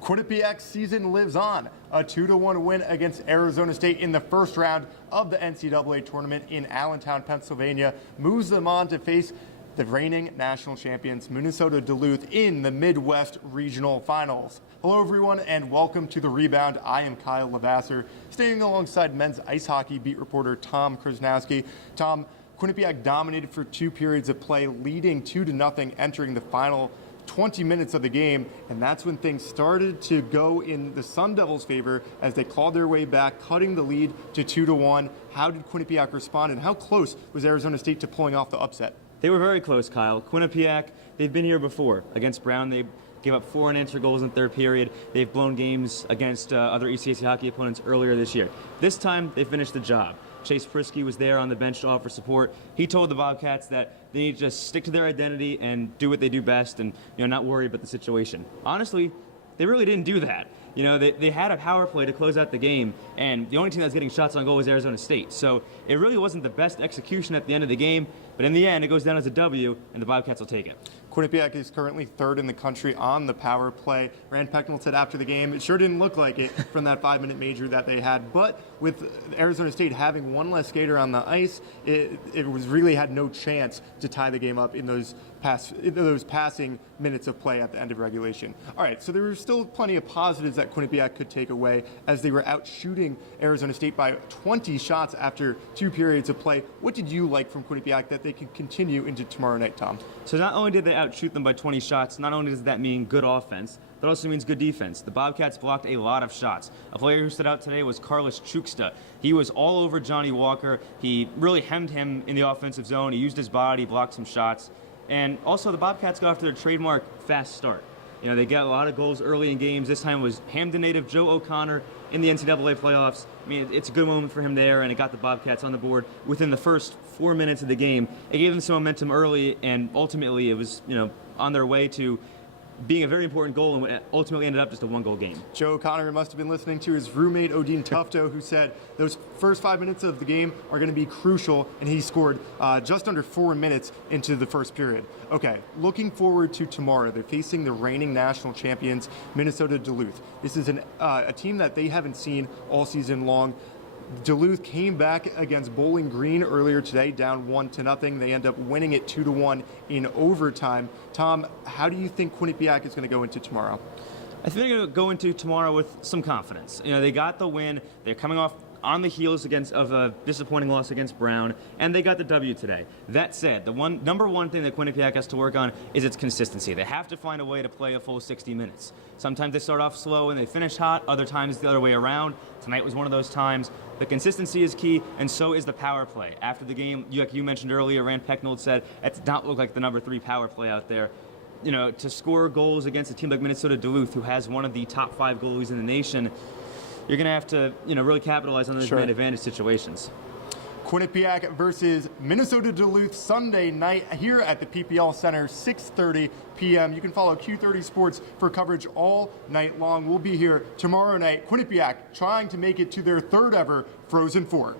Quinnipiac's season lives on. A 2-1 win against Arizona State in the first round of the NCAA tournament in Allentown, Pennsylvania moves them on to face the reigning national champions Minnesota-Duluth in the Midwest Regional Finals. Hello everyone and welcome to The Rebound. I am Kyle Lavasser, staying alongside men's ice hockey beat reporter Tom Krasnowski. Tom, Quinnipiac dominated for 2 periods of play, leading 2-0 entering the final 20 minutes of the game, and that's when things started to go in the Sun Devils' favor as they clawed their way back, cutting the lead to 2-1. How did Quinnipiac respond, and how close was Arizona State to pulling off the upset? They were very close, Kyle. Quinnipiac, they've been here before. Against Brown, they gave up 4 unanswered goals in the third period. They've blown games against other ECAC hockey opponents earlier this year. This time, they finished the job. Chase Prisky was there on the bench to offer support. He told the Bobcats that they need to just stick to their identity and do what they do best and not worry about the situation. Honestly, they really didn't do that. They had a power play to close out the game, and the only team that was getting shots on goal was Arizona State. So it really wasn't the best execution at the end of the game, but in the end, it goes down as a W, and the Bobcats will take it. Quinnipiac is currently 3rd in the country on the power play. Rand Pecknold said after the game, it sure didn't look like it from that 5-minute major that they had, but with Arizona State having one less skater on the ice, it was really had no chance to tie the game up in those passing minutes of play at the end of regulation. All right, so there were still plenty of positives that Quinnipiac could take away as they were out shooting Arizona State by 20 shots after 2 periods of play. What did you like from Quinnipiac that they could continue into tomorrow night, Tom? So not only did they outshoot them by 20 shots, not only does that mean good offense, that also means good defense. The Bobcats blocked a lot of shots. A player who stood out today was Carlos Chuksta. He was all over Johnny Walker. He really hemmed him in the offensive zone. He used his body, blocked some shots. And also the Bobcats got off to their trademark fast start. They got a lot of goals early in games. This time was Hamden native Joe O'Connor in the NCAA playoffs. I mean, it's a good moment for him there, and it got the Bobcats on the board within the first 4 minutes of the game. It gave them some momentum early, and ultimately it was, on their way to being a very important goal, and ultimately ended up just a 1-goal game. Joe O'Connor must have been listening to his roommate Odin Tufto, who said those first 5 minutes of the game are going to be crucial, and he scored just under 4 minutes into the first period. Okay, looking forward to tomorrow. They're facing the reigning national champions, Minnesota-Duluth. This is a team that they haven't seen all season long. Duluth came back against Bowling Green earlier today, down 1-0. They end up winning it 2-1 in overtime. Tom, how do you think Quinnipiac is going to go into tomorrow? I think they're going to go into tomorrow with some confidence. They got the win. They're coming off on the heels of a disappointing loss against Brown, and they got the W today. That said, the number one thing that Quinnipiac has to work on is its consistency. They have to find a way to play a full 60 minutes. Sometimes they start off slow and they finish hot, other times the other way around. Tonight was one of those times. The consistency is key, and so is the power play. After the game, like you mentioned earlier, Rand Pecknold said it did not look like the number 3 power play out there. To score goals against a team like Minnesota-Duluth, who has one of the top 5 goalies in the nation, you're going to have to, really capitalize on those man advantage situations. Quinnipiac versus Minnesota-Duluth Sunday night here at the PPL Center, 6:30 p.m. You can follow Q30 Sports for coverage all night long. We'll be here tomorrow night. Quinnipiac trying to make it to their 3rd ever Frozen Four.